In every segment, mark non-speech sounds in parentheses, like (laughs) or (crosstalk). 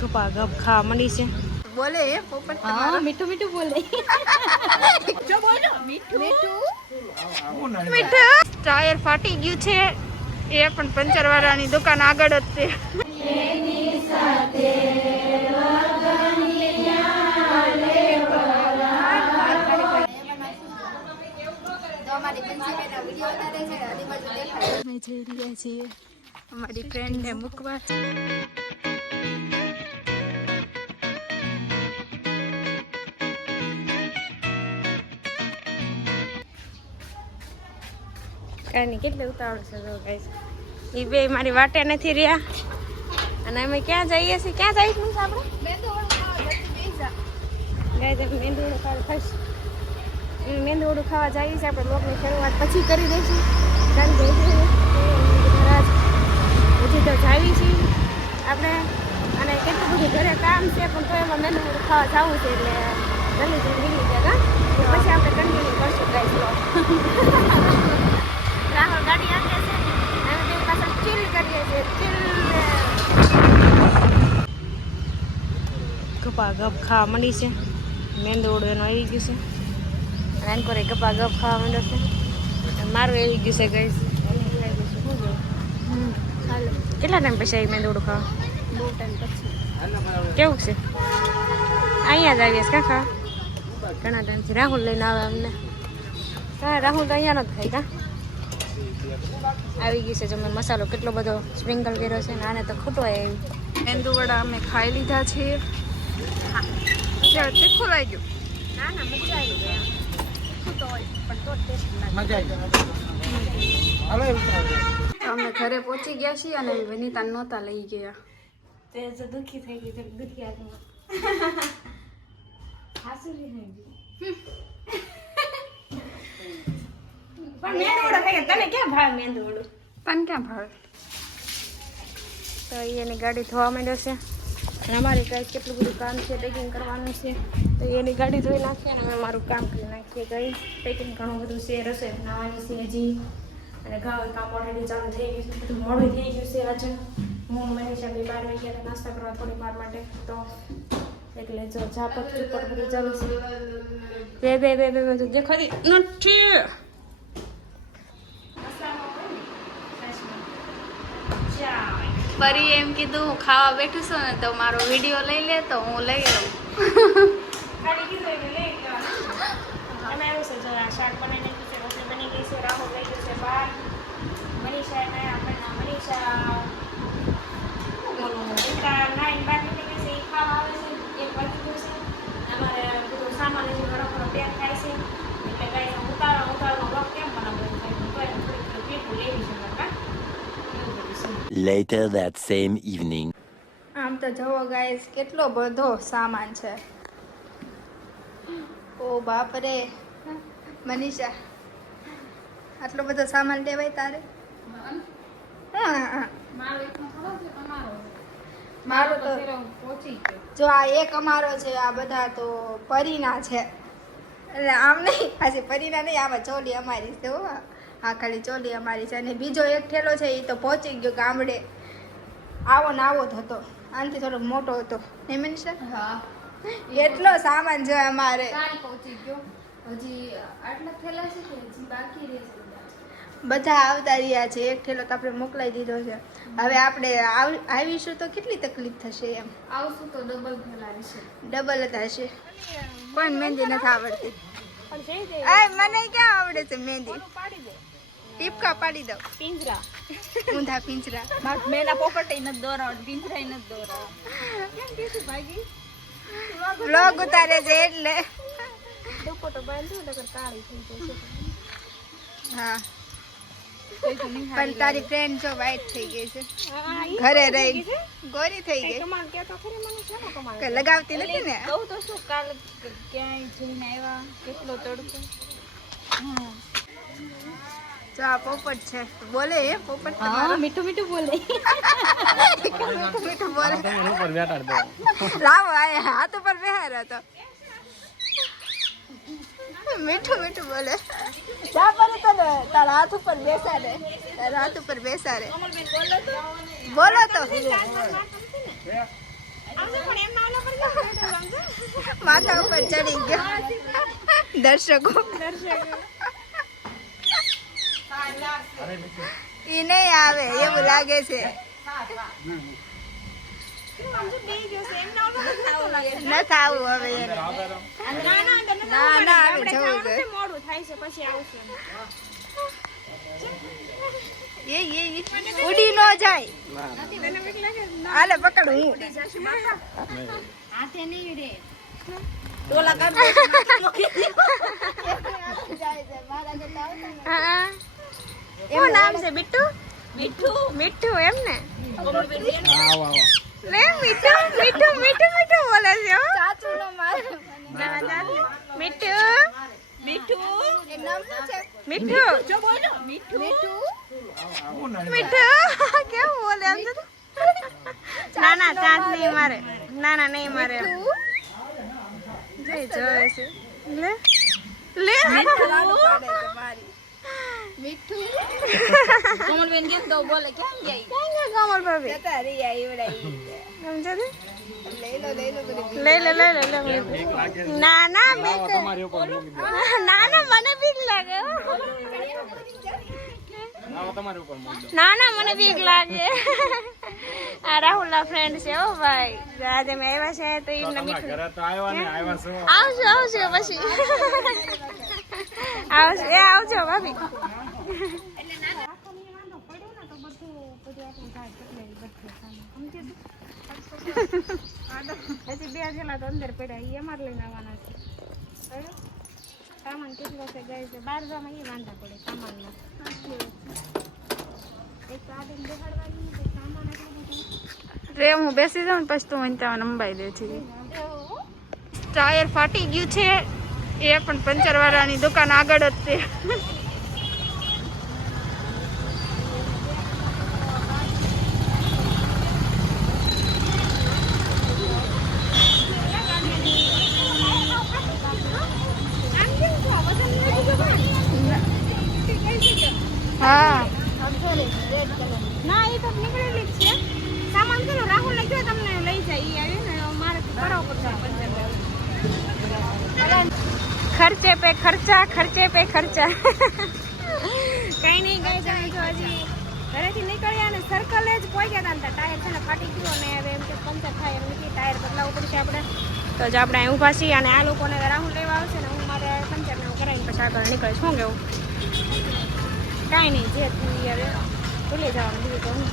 ગપા ગપ ખાવા માંડી છે બોલે હે પોપટ હા મીઠું મીઠું બોલે. (laughs) જો બોલો મીઠું. મીઠું? ટાયર ફાટી ગયું છે. એ પણ પંચર વાળાની દુકાન આગળ જ છે. રહ્યા છીએ. અમારી ફ્રેન્ડને મૂકવા. કાંઈ કેટલી ઉતાવળ છે જો ગાઈસ એ બે મારી વાટે નથી રહ્યા. અને અમે ક્યાં જઈએ છીએ? ક્યાં આપણે? ખાવા જતી બેસા મેંદુવડું ખાવા અમે મેંદુવડું ખાવા જઈએ છીએ. આપણે લોકની શરૂઆત પછી કરી દઈશું. કારણ કે તો જાવી છીએ આપણે. અને કેટલું બધું ઘરે કામ છે, પણ તો એમાં મેંદુવડું ખાવા જવું છે એટલે જલ્દી જલ્દી નીકળી પછી આપણે કન્ટિન્યુ કરશું ગાઈસ (laughs) બ્લોગ રાહુલ ગાડી આપે છે અમે બે પાછા ચીલ કરીએ છીએ ચીલ ગપા ગપ ખાવા માંડી છે. મેંદોડું એનું આવી ગયું છે. અને એન કરે ગપા ગપ ખાવા માંડ્યો છે. મારું આવી ગયું છે ગઈ કેટલા ટાઈમ પછી આવી મેંદોડું ખાવા? કેવું છે? અહીંયા જ આવીએ છીએ ખા? ઘણા ટાઈમથી રાહુલ લઈને આવે અમને. હા રાહુલ તો અહીંયા જ ખાય કા? આવી ગઈ છે જમે મસાલો કેટલો બધો સ્પ્રિંકલ કર્યો છે ને આને તો ખોટો આવી મેંદુવડા અમે ખાઈ લીધા છે ત્યારે તીખું ના ના મજા આવી ગઈ અમે ઘરે પહોંચી ગયા છીએ અને વનિતા નહોતા લઈ ગયા. તે જો દુખી થઈ ગઈ દુખી ગયા. તને ક્યાં ભાવ તો એની ગાડી ધોવા માંડ્યો છે. અને અમારે કાંઈ કેટલું બધું કામ છે પેકિંગ કરવાનું છે તો એની ગાડી ધોઈ નાખીએ અને અમે મારું કામ કરી નાખીએ ગઈ પેકિંગ ઘણું બધું છે રસોઈ બનાવવાની છે હજી અને ઘણું કામ ઓલરેડી ચાલુ થઈ ગયું છે બધું મોડું થઈ ગયું છે આજે હું મનીષા બે બાર વાગ્યા નાસ્તા કરવા થોડી વાર માટે તો એટલે જો ઝાપટ ચૂપટ બધું ચાલુ છે બે બે બે બે બધું દેખાતી નથી પરી એમ કીધું, હું ખાવા બેઠું છું ને, તો મારો વીડિયો લઈ લે, તો હું લઈ લઉં. એટલે કાંઈ ઉતારો ઉતારનો બ્લોગ કેમ બનાવવો? એમ થાય તો થોડીક થોડીક લેવી છે. Later that same evening. આમ તો જવો ગાઈસ કેટલો બધો સામાન છે. ઓ બાપ રે મનીષા આટલો બધો સામાન લેવાય તારે? મારો તો જો આ એક અમારો છે આ બધા તો પરીના છે. એટલે આમ નહીં આજે પરીના નહીં આમાં ચોલી અમારી છે હો આ ખાલી ચોલી અમારી છે. અને બીજો એક ઠેલો છે એ તો પહોંચી ગયો ગામડે. આવો ને આવો જ હતો. આનાથી થોડો મોટો હતો. નહીં મનીષા? હા. એટલો સામાન છે અમારે. પહોંચી ગયો. હજી આટલા થયેલા છે કે હજી બાકી રહેશે બધા? આવતા રહ્યા છે. એક ઠેલો તો આપણે મોકલાઈ દીધો છે. હવે આપણે આવીશું તો કેટલી તકલીફ થશે એમ? આવશું તો ડબલ થયેલા ડબલ જ હશે. કોઈ મહેંદી નથી આવડતી. મને ક્યાં આવડે છે મહેંદી? પાડી દે. ટીપકા પાડી દઉં. પિંજરા. ઊંધા પિંજરા. મેના પોપટ ન દોરાવડ પિંજરા નથી ભાગી? બ્લોગ ઉતારે છે એટલે. દુપટ્ટો બાંધ્યો નકર કાળી થઈ જશે હા. પણ તારી ફ્રેન્ડ જો વાઈટ થઈ ગઈ છે. ઘરે રહી ગઈ છે? ગોરી થઈ ગઈ. કમાલ કહેતો ખરી મને શેનો કમાલ લગાવતી નથી ને? કહું તો શું કાલ ક્યાંય જઈને આવ્યા? કેટલો તડકો? જો આ પોપટ છે બોલે હે પોપટ હા તમારો મીઠું મીઠું બોલે મીઠું મીઠું બોલે લાવો આ હાથ ઉપર બેહાર હતો મીઠું મીઠું બોલે જા પર તો ને તારા હાથ ઉપર બેસાડે તારા હાથ ઉપર બેસાડે બોલો તો માથા ઉપર ચડી ગયો દર્શકો ઈ નહીં આવે એવું લાગે છે. નથી આવું હવે ના ના હવે જવું જોઈએ મોડું થાય છે. પછી આવશે એ. ઉડી ન જાય. હાલે પકડ હું. હાથે નહીં રે હા. શું નામ છે બિટ્ટુ મીઠું મીઠું એમ ને? લે મીઠું મીઠું મીઠું મીઠું બોલે છે હો. સાચું નો મારે મીઠું મીઠું. મીઠું. જો બોલો. મીઠું? મીઠું. કેવું બોલે આમ તો ના ના ચાંદ નહીં મારે. ના ના નહીં મારે. જોવે છે. લે. લે. કોમલબેન કેમ તો બોલે કેમ ગઈ ક્યાં ગયા કમલ ભાભી? સમજો ને? લઈ લે લઈ લે લે ના ના બીક. ના ના મને બીક લાગે ના મને બીક લાગે. આ રાહુલ ના ફ્રેન્ડ છે ઓ ભાઈ. આજે મેં આવ્યા છે તો એમને બીક આવજો આવજો પછી. આવજો એ આવજો ભાભી. હજી બે થેલા તો અંદર પડ્યા એ અમારે લઈને આવવાના છે બરાબર? સામાન કેટલો છે ગાય છે બાર જવામાં એ વાંધા પડે સામાનમાં એક તો આદમ બધો હું બેસી જાઉં ને પછી તું ત્યાં નંબાઈ દે છે ટાયર ફાટી ગયું છે એ પણ પંચર વાળાની દુકાન આગળ જ છે હા ના એ તો નીકળેલી જ છે સામાન ચલો રાહુલ લઈ ગયો તમને લઈ જાય એ આવ્યું ને મારે કરાવવું પડશે પંચર ખર્ચે પે ખર્ચા પે ખર્ચા? કઈ નહીં કઈ જાય જો હજી? ઘરેથી નીકળ્યા ને સર્કલે જ પહોંચ્યા હતા ને ટાયર છે ને ફાટી ગયો ને હવે એમ કે પંચર થાય એમ નથી ટાયર બદલાવવું પડશે આપણે. તો જ આપણે ઊભા છીએ અને આ લોકોને રાહુલ લેવા આવશે ને હું મારે પંચર ને એવું કરાવીને પછી આગળ નીકળે શું કેવું? કાંઈ નહીં જે તું ભૂલી જવાનું, બીજું તો હું.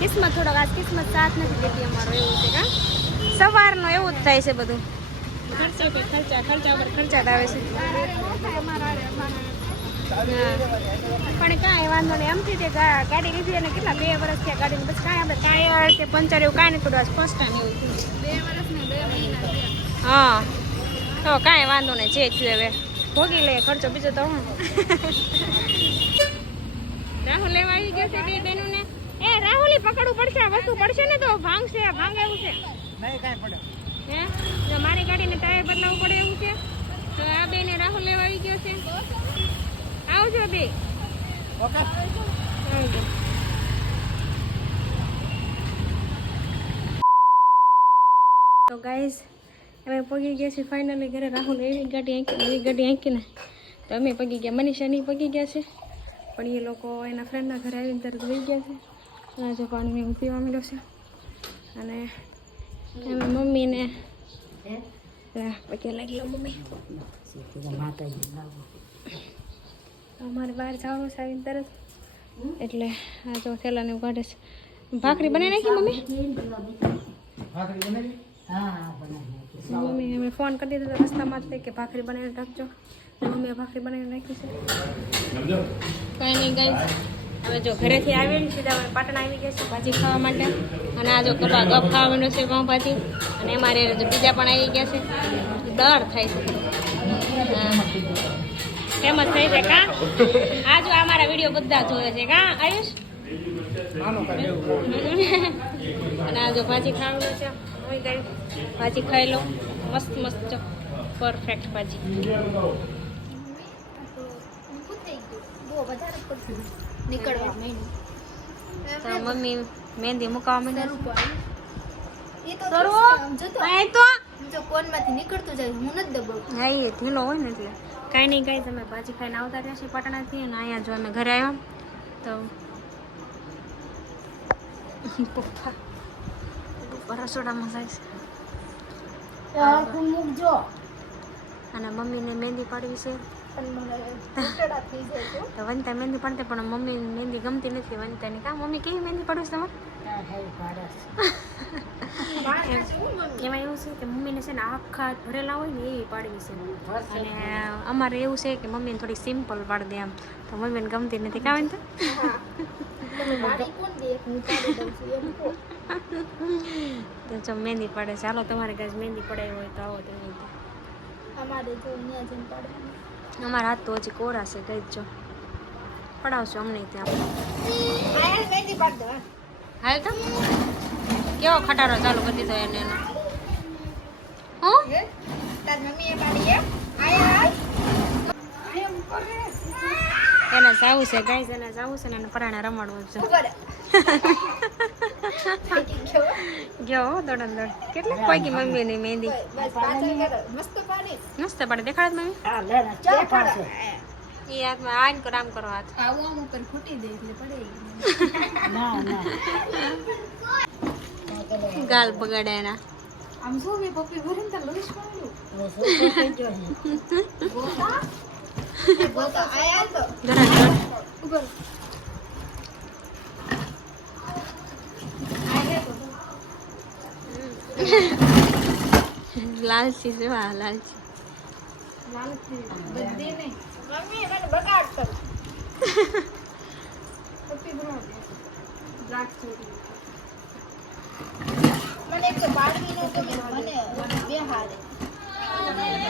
કિસ્મત થોડોક આજ કિસ્મત સાથ નથી દેતી અમારો, એવું છે કા સવારનો એવું જ થાય છે બધું. ખર્ચા પે ખર્ચા ખર્ચા પર ખર્ચા જ આવે છે. પણ કાંઈ વાંધો નહીં. એમથી તે ગાડી લીધી અને કેટલા બે વર્ષ થયા ગાડીને પછી કાંઈ આપણે ટાયર કે પંચર એવું કાંઈ નથી ફર્સ્ટ ટાઈમ એવું થયું. બે વર્ષ ને બે મહિના હા. તો કાંઈ વાંધો નહીં. જે થયું હવે. ભોગી લે ખર્ચો. બીજો તો હું? રાહુલ લેવા આવી ગયો છે બે બહેનું ને એ રાહુલી પકડવું પડશે. આ વસ્તુ પડશે ને તો ભાંગશે ભાંગે એવું છે. હે? જો મારી ગાડીને ટાયર બદલાવવું પડે એવું છે? તો આ બે ને રાહુલ લેવા આવી ગયો છે. આવજો બે. આવજો. તો ગાઈઝ અમે પગી ગયા છીએ ફાઇનલી ઘરે. રાહુલ એવી ગાડી આંકી એવી ગાડી આંકીને તો અમે પગી ગયા. મનીષાની પગી ગયા છે. પણ એ લોકો એના ફ્રેન્ડના ઘરે આવીને ત્યારે ધોઈ ગયા છે. અને જો પાણી મેં પીવા મળ્યો છે. અને અમે મમ્મીને પગે લાગી લો મમ્મી અમારે બહાર જવાનું છે આવી તરત એટલે આ જો થેલાને એવું કાઢે છે ભાખરી બનાવી નાખી મમ્મી મમ્મી અમે ફોન કરી દીધો તો રસ્તામાં જ થઈ કે ભાખરી બનાવીને રાખજો મમ્મીએ ભાખરી બનાવીને રાખી છે કંઈ નહીં ગઈ હવે જો ઘરેથી આવીને સીધા અમે પાટણ આવી ગયા છે ભાજી ખાવા માટે. અને આ જો કપા ગપ ખાવા માંડ્યો છે પાઉં ભાજી અને અમારે જો બીજા પણ આવી ગયા છે. દર થાય છે. ફેમસ થઈ છે કા? આ જો અમારા વીડિયો બધા જોવે છે કા આયુષ? અને આ જો ભાજી ખાવાનું છે. હોય ગઈ. ભાજી ખાઈ લો. મસ્ત મસ્ત પરફેક્ટ ભાજી. નીકળવા. તો મમ્મી મહેંદી મુકાવા તો સરો અહીં તો. જો કોનમાંથી નીકળતું જાય હું નથી દબાવું. હા એ ઢીલો હોય ને એટલે. કાંઈ નહીં કાંઈ તમે ભાજી ખાઈને આવતા રહ્યા છીએ પાટણાથી અને અહીંયા જો અમે ઘરે આવ્યા. તો પપ્પા પપ્પા રસોડામાં જાય છે. મૂકજો અને મમ્મીને મહેંદી પાડવી છે. પણ મને ઘૂંટડા થઈ જાય છે તો વનિતા મહેંદી પાડતે પણ મમ્મી મહેંદી ગમતી નથી વનિતાની કા મમ્મી કેવી મહેંદી પાડવી છે તમારે એમ- એમાં એવું છે કે મમ્મીને છે ને આખા ભરેલા હોય ને એવી પાડવી છે અને અમારે એવું છે કે મમ્મીને થોડી સિમ્પલ પાડી દે એમ તો મમ્મીને ગમતી નથી કાં વનિતા તમે મારી કોણ દે એક હું પાડી દઉં છું એમ કહો તો જો મહેંદી પડે છે હાલો તમારે કાંઈ મહેંદી પડાવી હોય તો આવો તમે અમારે જો અહીંયા જઈને પાડવાનું અમારા હાથ તો હજી કોરા છે કઈ જો પડાવશું અમને ત્યાં. હાલ તો. કેવો ખટારો ચાલુ કરી દીધો એને એનો? એને જાવું છે ગાય એને જાવું છે ને એને પરાણે રમાડવું છે. (laughs) ગયો ગયો હો દોડ. કેટલી પૈકી મમ્મીની મહેંદી? બસ પાછળ કરો. મસ્ત પાડી મસ્ત પડે દેખાડ મમ્મી. એ હાથમાં આન કરો આમ કરો હાથ. આવું આમ ઉપર ફૂટી દે એટલે પડે. ગાલ બગાડે એના. આમ જો મેં પપ્પી ભરીને તો લોહીશ પાડ્યું ગોતા? ગોતા. આયા તો જરા જરા ઉપર આયા તો લાલચી છે વાહ લાલચી. લાલચી બધી નહીં. મમ્મી મને બગાડ કર. પપ્પી ભરાવ દ્રાક્ષ મને એક તો પાડવી ન મને બે હારે ભલે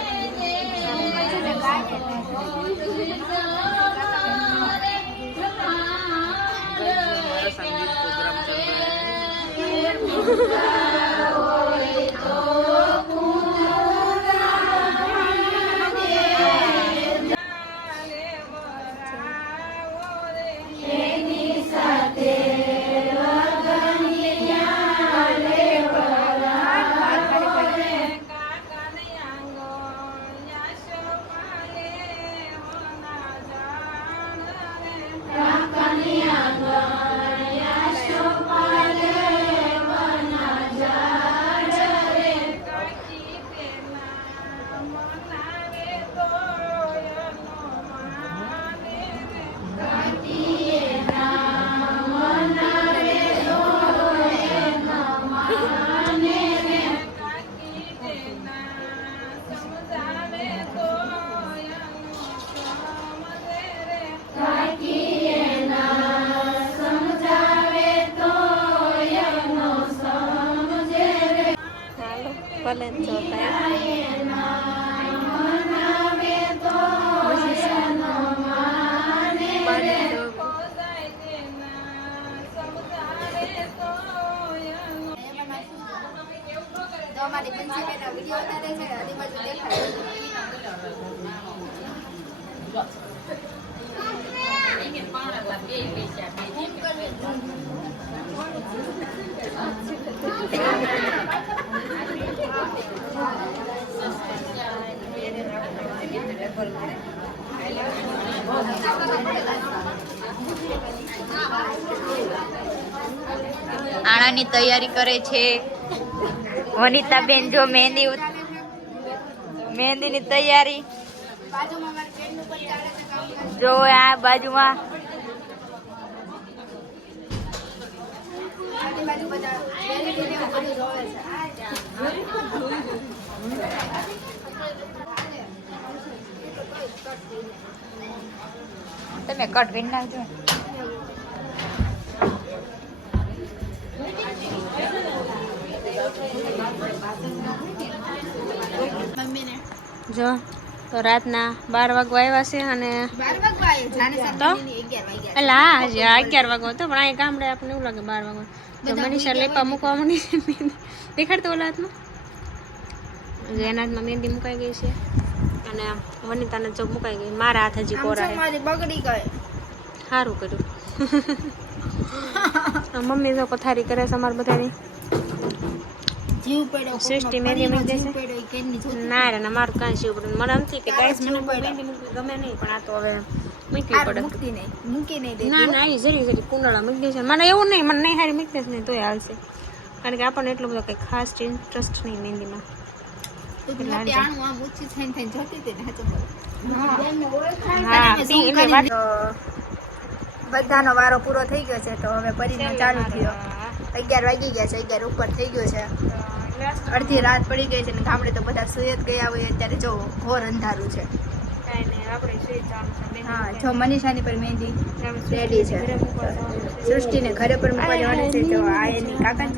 આણાની તૈયારી કરે છે. વનિતાબેન જો મહેંદી મહેંદીની તૈયારી. જો આ બાજુમાં Thank બાજુ બધા વેરાયટી ને એવું બધું જોવે છે તમે કટ કરી નાખજો. જો તો રાતના બાર વાગવા આવ્યા છે અને તો? સાંજની અગિયાર વાગ્યા એટલે હા હજી અગિયાર વાગો હતો પણ અહીંયા ગામડે આપણને એવું લાગે બાર વાગો તો મનીષા લેપા મૂકવા માંડી દેખાડતો ઓલા હાથમાં? જો એના હાથમાં મહેંદી મુકાઈ ગઈ છે. અને વનિતાને જો મુકાઈ ગઈ મારા હાથ હજી કોરા મારી બગડી ગઈ. સારું કર્યું. મમ્મી જો પથારી કરે છે અમારે બધાની? જીવ પડ્યો સૃષ્ટિ ના રે ના મારું કાંઈ મને એમ કે ગાઈસ મને ગમે નહીં પણ આ તો હવે મૂકવી પડે. મૂકતી નહીં મૂકી નહીં દેતી ના ના એ જરી જરી કુંડળા મૂકી દે છે. મને એવું નહીં મને નહીં હારી મૂકી નહીં તોય હાલશે. કારણ કે આપણને એટલો બધો કંઈ ખાસ ઇન્ટરેસ્ટ નહીં મહેંદીમાં બધાનો વારો પૂરો થઈ ગયો છે તો હવે પરીનો ચાલુ થયો. અગિયાર વાગી ગયા છે અગિયાર ઉપર થઈ ગયો છે. અડધી રાત પડી ગઈ છે ને ગામડે તો બધા સુયત ગયા હોય અત્યારે જો ઘોર અંધારું છે. હા જો મનીષાની પર મહેંદી રેડી છે. સૃષ્ટિને ઘરે પર મૂકવા જવાની છે. જો આ એની કાકા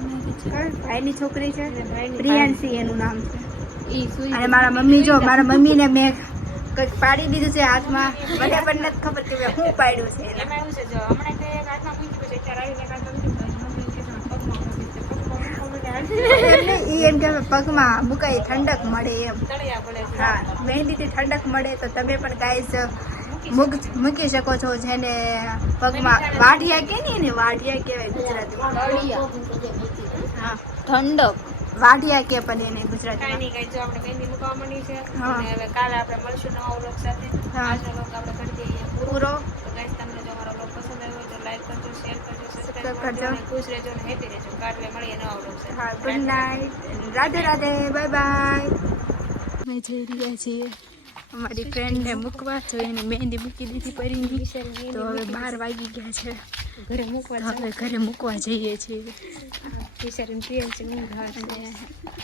ભાઈની છોકરી છે? પ્રિયાંશી એનું નામ છે. અને મારા મમ્મી જો મારા મમ્મીને મેં કંઈક પાડી દીધું છે હાથમાં. મને પણ નથી ખબર કે મેં શું પાડ્યું છે. એમાં કે પગમાં મૂકી છે. પગમાં મૂકવા માટે એટલે ઈ એમ કે પગમાં મુકાઈ ઠંડક મળે એમ. હા મહેંદીથી ઠંડક મળે તો તમે પણ ગાઈસ મૂક મૂકી શકો છો જેને પગમાં વાઢિયા કે ને વાઢિયા કહેવાય ગુજરાતીમાં. હા. ઠંડક. વાઢિયા કે પણ એને ગુજરાત કઈ નહીં, કાંઈ જો આપણે મહેંદી મૂકવા મળી છે અને હવે કાલે આપણે મળશું નવા વ્લોગ સાથે. આજનો વ્લોગ આપણે કરી દઈએ પૂરો. તો ગાઈસ તમને જો મારો વ્લોગ પસંદ આવ્યો તો લાઈક કરજો શેર કરજો સબસ્ક્રાઇબ કરજો. અને ખુશ રહેજો અને હેપી રહેજો. કાલે મળીએ નવા વ્લોગ સાથે. હા good night Radhe. Radhe bye bye અમે જઈ રહ્યા છીએ અમારી ફ્રેન્ડને મૂકવા તો એને મહેંદી મૂકી દીધી પરીની. તો હવે બાર વાગી ગયા છે. ઘરે મૂકવા હવે ઘરે મૂકવા જઈએ છીએ. વિચારીને છે ઊંઘ આવે છે.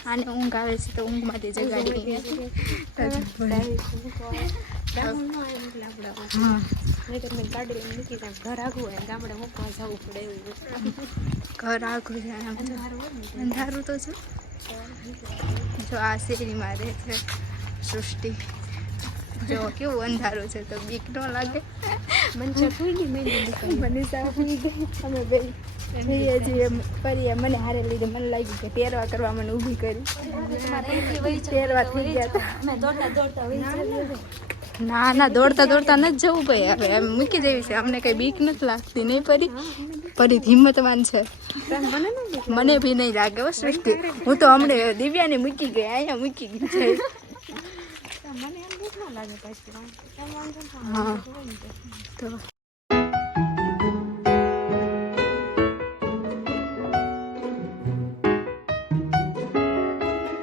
આને ઊંઘ આવે છે તો ઊંઘમાંથી જગાડી ઘર. આખું છે અંધારું તો છે. જો આ શેરીમાં રહે છે સૃષ્ટિ. જો કેવું અંધારું છે તો બીક ન લાગે. મને સુઈ ગઈ. મનીષા સુઈ ગઈ. અમે બે જઈએ ફરીએ. મને હારે લીધે મને લાગ્યું કે પહેરવા કરવા મને ઊભી કરી. પહેરવા થઈ ગયા હતા. ના ના. દોડતા દોડતા નથી જવું ભાઈ હવે એમ મૂકી દેવી છે. અમને કઈ બીક નથી લાગતી નહીં પરી પરી હિંમતવાન છે. મને બી નહીં લાગે હો સૃષ્ટિ હું તો હમણે દિવ્યાને મૂકી ગઈ અહીંયા મૂકી ગઈ છે. હા. તો